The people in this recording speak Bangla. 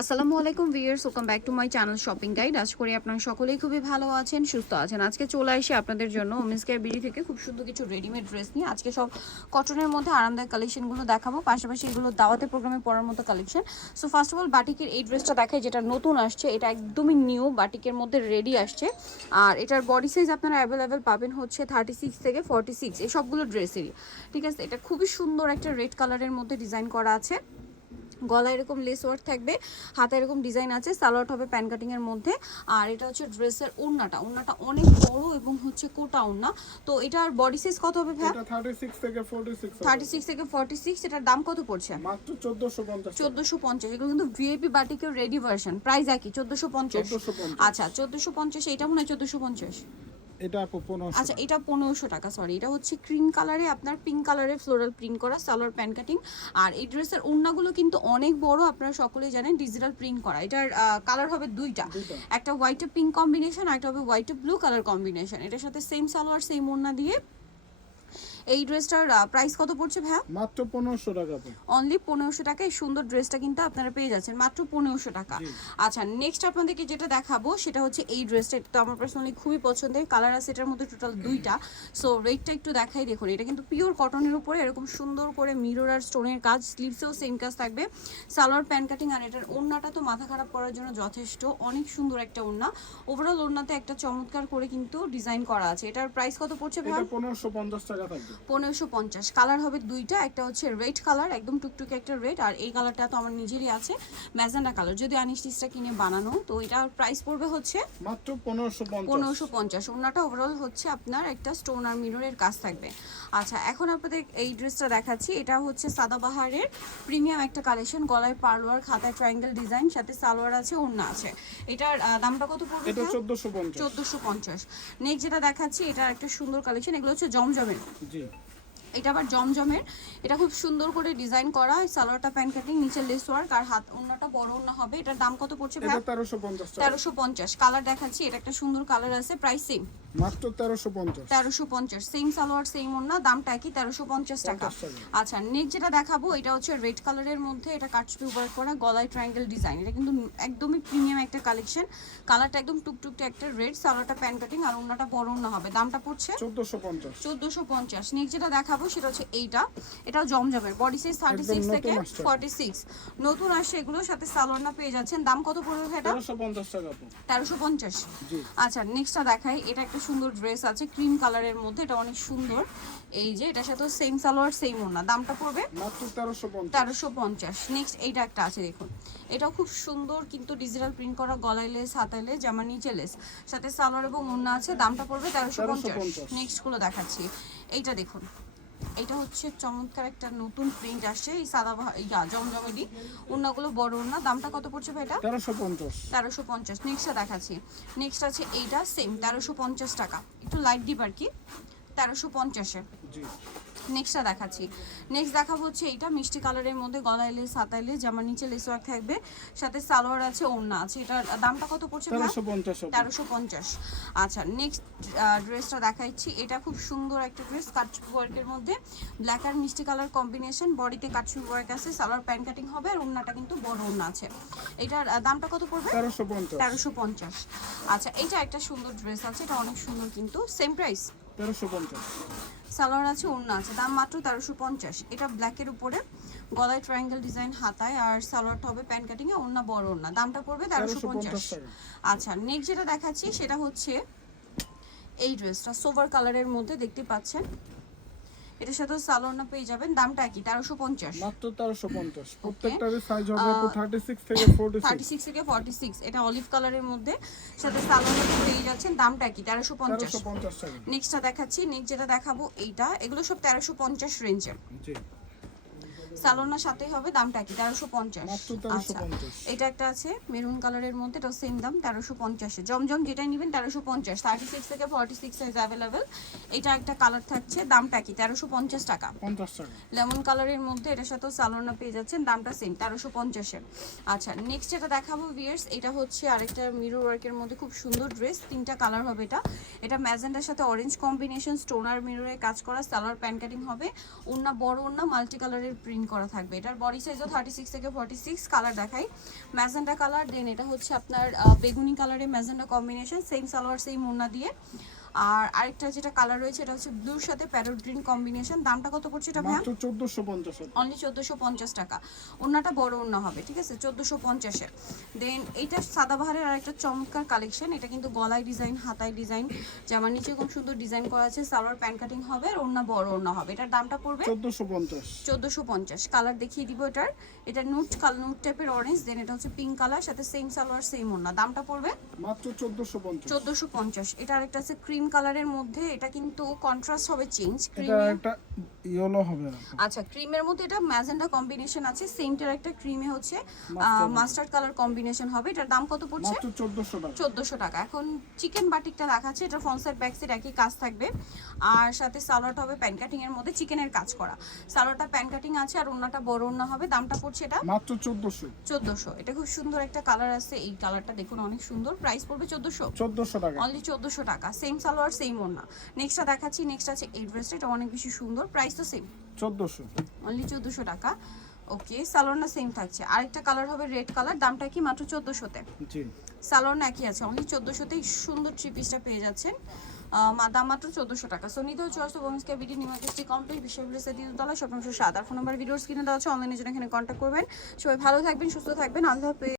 আসসালামু আলাইকুম viewers, welcome back to my channel shopping guide. আশা করি আপনারা সকলেই খুবই ভালো আছেন, সুস্থ আছেন। আজকে চলে আসি আপনাদের জন্য ওমেন্স কেয়ার বিডি থেকে খুব সুন্দর কিছু রেডিমেড ড্রেস নিয়ে। আজকে সব কটনের মধ্যে আরামদায়ক কালেকশনগুলো দেখাবো, পাশাপাশি এগুলো দাওয়াতে প্রোগ্রামে পরার মতো collection. So first of all বাটিকের এই ড্রেসটা দেখাই, যেটা নতুন আসছে। এটা একদমই নিউ, বাটিকের মধ্যে রেডি আসছে। আর এটার বডি সাইজ আপনারা অ্যাভেলেবেল পাবেন হচ্ছে 36 থেকে 46, এই সবগুলো ড্রেসেরই। ঠিক আছে, এটা খুবই সুন্দর একটা রেড কালারের মধ্যে ডিজাইন করা আছে। গলায় এরকম লেস ওয়ার্ক থাকবে, হাতে এরকম ডিজাইন আছে, সালোয়ার হবে প্যান কাটিং এর মধ্যে। আর এটা হচ্ছে ড্রেসের ওড়নাটা অনেক বড় এবং হচ্ছে কোটা ওড়না। তো এটার বডি সাইজ কত হবে ভাই? এটা 36 থেকে 46 36 থেকে 46। এটার দাম কত পড়ছে? মাত্র 1450 1450। এগুলো কিন্তু ভিআইপি বাটিকের রেডি ভার্সন, প্রাইস একই 1450। 1450 আচ্ছা 1450, এটা মনে হয় 1450। এটা আপু 1500। আচ্ছা এটা 1500 টাকা, সরি। এটা হচ্ছে ক্রিম কালারে আপনার পিঙ্ক কালারে ফ্লোরাল প্রিন্ট করা, সালোয়ার প্যান কাটিং। আর এই ড্রেসের ওড়নাগুলো কিন্তু অনেক বড়, আপনারা সকলেই জানেন, ডিজিটাল প্রিন্ট করা। এটার কালার হবে দুইটা, একটা হোয়াইট পিঙ্ক কম্বিনেশন, আর একটা হবে হোয়াইট ব্লু কালার কম্বিনেশন। এটার সাথে সেম সালোয়ার সেম ওড়না দিয়ে। এই ড্রেসটার প্রাইস কত পড়ছে ভাইয়া? মাত্র 1500 টাকা। অনলি 1500 টাকা এই সুন্দর ড্রেসটা কিন্তু আপনারা পেয়ে যাচ্ছেন মাত্র 1500 টাকা। আচ্ছা নেক্সট আপনাদেরকে যেটা দেখাবো সেটা হচ্ছে এই ড্রেসটা। এটা তো আমার পার্সোনালি খুবই পছন্দের, কালার আছে এটার মধ্যে টোটাল দুইটা। সো রেটটা একটু দেখাই, দেখুন। এটা কিন্তু পিওর কটনের উপরে এরকম সুন্দর করে মিরর আর স্টোনের কাজ, স্লিভসেও সেম কাজ থাকবে, সালোয়ার প্যান কাটিং। আর এটার ওড়নাটা তো মাথা খারাপ করার জন্য যথেষ্ট, অনেক সুন্দর একটা ওড়না। ওভারঅল ওড়নাতে একটা চমৎকার করে কিন্তু ডিজাইন করা আছে। এটার প্রাইস কত পড়ছে ভাই? এটা 1550 টাকা থাকবে। 1550। কালার হবে দুইটা, একটা হচ্ছে রেড কালার, একদম টুকটুকে একটা রেড, আর এই কালারটা তো আমার নিজেরই আছে, ম্যাজেন্ডা কালার, যদি আনিস্টিসটা কিনে বানানো। তো এটার প্রাইস পড়বে হচ্ছে মাত্র 1550। 1550। ওনাটা ওভারঅল হচ্ছে আপনার একটা স্টোন আর মিররের কাজ থাকবে। আচ্ছা এখন আপনাদের এই ড্রেসটা দেখাচ্ছি। এটা হচ্ছে সাদাবাহারের প্রিমিয়াম একটা কালেকশন, গলায় পার্লোয়ার, খাতায় ট্রায়াঙ্গেল ডিজাইন, সাথে সালোয়ার আছে, ওড়না আছে। এটার দামটা কত পড়বে? এটা 1450। 1450। নেক্সট যেটা দেখাচ্ছি, এটা একটা সুন্দর কালেকশন, এগুলো হচ্ছে জমজমের। জি, এটা আবার জমজমের। এটা খুব সুন্দর করে ডিজাইন করা, সালোয়ারটা প্যান কাটিং, নিচে লেস ওয়ার্ক, আর হাত ওড়নাটা বড় ওড়না হবে। এটার দাম কত পড়ছে ভাই? এটা 1350 টাকা। 1350। কালার দেখাচ্ছি, এটা একটা সুন্দর কালার আছে, প্রাইস সেম মাত্র 1350। 1350। সেম সালোয়ার সেম ওড়না, দামটা কি? 1350 টাকা। আচ্ছা নেক্সট যেটা দেখাবো, এটা হচ্ছে রেড কালারের মধ্যে, এটা কাটছবি ওয়ার্ক করা, গলায় ট্রায়াঙ্গেল ডিজাইন। এটা কিন্তু একদমই প্রিমিয়াম একটা কালেকশন, কালারটা একদম টুকটুকটা একটা রেড, সালোয়ারটা প্যান কাটিং, আর ওড়নাটা বড় ওড়না হবে। দামটা পড়ছে 1450। 1450। নেক্সট যেটা দেখাবো সেটা হচ্ছে এইটা, এটাও জমজমের, বডি সাইজ 36 থেকে 46, নতুন আসছে এগুলোর সাথে সালোয়ারটা পেয়ে যাচ্ছেন। দাম কত পড়বে এটা? 1350 টাকা। 1350। জি, আচ্ছা নেক্সটটা দেখাই। এটা একটা সুন্দর ড্রেস আছে ক্রিম কালারের মধ্যে, এটা অনেক সুন্দর। এই যে এটার সাথে সেম সালোয়ার সেম ওড়না, দামটা পড়বে মাত্র 1350। 1350। নেক্সট এইটা একটা আছে, দেখুন। এটাও খুব সুন্দর কিন্তু ডিজিটাল প্রিন্ট করা, গলায় লেস, হাতায় লেস, জামার নিচে লেস, সাথে সালোয়ার এবং ওড়না আছে। দামটা পড়বে 1350। নেক্সট গুলো দেখাচ্ছি। এইটা দেখুন, এটা হচ্ছে চমৎকার একটা নতুন প্রিন্ট আসছে, এই সাদা জমজমেরই, ওড়নাগুলো বড় ওড়না। দামটা কত পড়ছে ভাই এটা? 1350। 1350। নেক্সটটা দেখাচ্ছি। নেক্সট আছে এইটা, সেম 1350 টাকা, একটু লাইট ডিপ আর কি, 1350-এ। জি, নেক্সটটা দেখাচ্ছি। নেক্সট দেখাবো হচ্ছে এইটা মিষ্টি কালারের মধ্যে, গলায় লেস, হাতায় লেস, জামার নিচে লেস ওয়ার্ক থাকবে, সাথে সালোয়ার আছে, ওড়না আছে। এটার দামটা কত পড়ছে ভাই? 1350। 1350। আচ্ছা নেক্সট ড্রেসটা দেখাচ্ছি। এটা খুব সুন্দর একটা ড্রেস, কাটছবি ওয়ার্কের মধ্যে, ব্ল্যাক আর মিষ্টি কালার কম্বিনেশন, বডিতে কাটছবি ওয়ার্ক আছে, সালোয়ার প্যান কাটিং হবে, আর ওড়নাটা কিন্তু বড় ওড়না আছে। এটার দামটা কত পড়বে? 1350। 1350। আচ্ছা এইটা একটা সুন্দর ড্রেস আছে, এটা অনেক সুন্দর কিন্তু, সেম প্রাইস 1350। সালোয়ার আছে, ওড়না আছে, দাম মাত্র 1350। এটা ব্ল্যাকের উপরে, গলায় ট্রায়াঙ্গেল ডিজাইন, হাতায়, আর সালোয়ারটা হবে প্যান কাটিং এ, ওড়না বড় ওড়না, দামটা পড়বে 1350। আচ্ছা নেক্সট যেটা দেখাচ্ছি সেটা হচ্ছে এই ড্রেসটা, সোভার কালারের মধ্যে দেখতে পাচ্ছেন, এটার সাথে সালোয়ার পেয়ে যাবেন, দামটা কি? 1350। মাত্র 1350। প্রত্যেকটারই সাইজ হবে 36 থেকে 46। 36 থেকে 46। এটা অলিভ কালারের মধ্যে, সাথে সালোয়ার পেয়ে যাচ্ছেন, দামটা কি? 1350। 1350 টাকা। নেক্সটটা দেখাচ্ছি। নেক্সট যেটা দেখাবো এইটা, এগুলো সব 1350 রেঞ্জে, জি, সালোনার সাথেই হবে, দামটা কি? 1350। মাত্র আচ্ছা 1350। এটা একটা আছে মেরুন কালারের মধ্যে, এটা সেম দাম 1350-এ। জমজম যেটাই নেবেন 1350, 36 থেকে 46 সাইজ অ্যাভেলেবেল। এটা একটা কালার থাকছে, দামটা কি? 1350 টাকা। 50 টাকা। লেমন কালারের মধ্যে, এটার সাথেও সালোনা পেয়ে যাচ্ছেন, দামটা সেম 1350-এ। আচ্ছা নেক্সট যেটা দেখাবো ভিউয়ার্স, এটা হচ্ছে আরেকটা মিরর ওয়ার্কের মধ্যে খুব সুন্দর ড্রেস, তিনটা কালার হবে এটা। এটা ম্যাজেন্ডার সাথে অরেঞ্জ কম্বিনেশন, স্টোনার মিররে কাজ করা, সালোয়ার প্যান কাটিং হবে, ওড়না বড় ওড়না, মাল্টি কালারের প্রিন্ট করা থাকবে। এটার বডি সাইজও 36 থেকে 46। কালার দেখাই, ম্যাজেন্টা কালার, দেন এটা হচ্ছে আপনার বেগুনি কালারে magenta combination, same salwar same ওড়না দিয়ে। আর আরেকটা যেটা কালার রয়েছে এটা হচ্ছে ব্লুর সাথে প্যারট গ্রিন কম্বিনেশন। দামটা কত পড়ছে এটা ভাইয়া? মাত্র 1450 অনলি 1450 টাকা। ওড়নাটা বড় ওড়না হবে, ঠিক আছে, 1450 এর। দেন এইটা সাদাবাহারের আরেকটা চমৎকার কালেকশন। এটা কিন্তু গলায় ডিজাইন, হাতায় ডিজাইন, জামার নিচে খুব সুন্দর ডিজাইন করা আছে। সালোয়ার প্যান্ট কাটিং হবে আর ওড়না বড় ওড়না হবে। এটার দামটা পড়বে 1450। কালার দেখিয়ে দিব এটার। এটা নুট টাইপের অরেঞ্জ, দেন এটা হচ্ছে পিঙ্ক কালার, সাথে সেম সালোয়ার সেম ওড়না। দামটা পড়বে মাত্র 1450। এটা আরেকটা আছে ক্রিম কালারের মধ্যে, এটা কিন্তু কন্ট্রাস্ট হবে চেঞ্জ, এটা ক্রিমে একটা ইয়েলো হবে না। আচ্ছা, ক্রিমের মধ্যে এটা ম্যাজেন্টা কম্বিনেশন আছে, সেমটার একটা ক্রিমে হচ্ছে মাস্টার্ড কালার কম্বিনেশন হবে। এটার দাম কত পড়ছে? মাত্র 1400 টাকা। 1400 টাকা। এখন চিকেন বাটিকটা দেখাচ্ছে, এটা ফ্রন্ট সাইড ব্যাক সাইড একই কাজ থাকবে, আর সাথে সালোয়ারটা হবে প্যান কাটিং এর মধ্যে চিকেনের কাজ করা। সালোয়ারটা প্যান কাটিং আছে আর ওড়নাটা বড় ওড়না হবে। দামটা পড়ছে এটা মাত্র 1400। এটা খুব সুন্দর একটা কালার আছে, এই কালারটা দেখুন অনেক সুন্দর। প্রাইস পড়বে 1400 টাকা। অনলি 1400 টাকা। সেম সালোয়ার সেম ওড়না। নেক্সটটা দেখাচ্ছি, নেক্সট আছে এই ড্রেসটা, এটা অনেক বেশি সুন্দর, প্রাইস তো সেম 1400। অনলি 1400 টাকা। ওকে, সালোয়ারটা সেম থাকছে। আরেকটা কালার হবে রেড কালার, দামটা কি? মাত্র 1400-তে। জি, সালোয়ার একই আছে, অনলি 1400-তেই সুন্দর থ্রি পিসটা পেয়ে যাচ্ছেন। দাম মাত্র 1400 টাকা। সো নিতে হচ্ছে অবশ্যই women's care BD new market complete বিশ্ববিদ্যালয় দ্বিতীয়তলা শপ নম্বর 7। আর ফোন নাম্বার ভিডিওস কিনে দেওয়া হচ্ছে, অনলাইনে জন্য এখানে কন্ট্যাক্ট করবেন। সবাই ভালো থাকবেন, সুস্থ থাকবেন, আল্লাহ হাফেজ।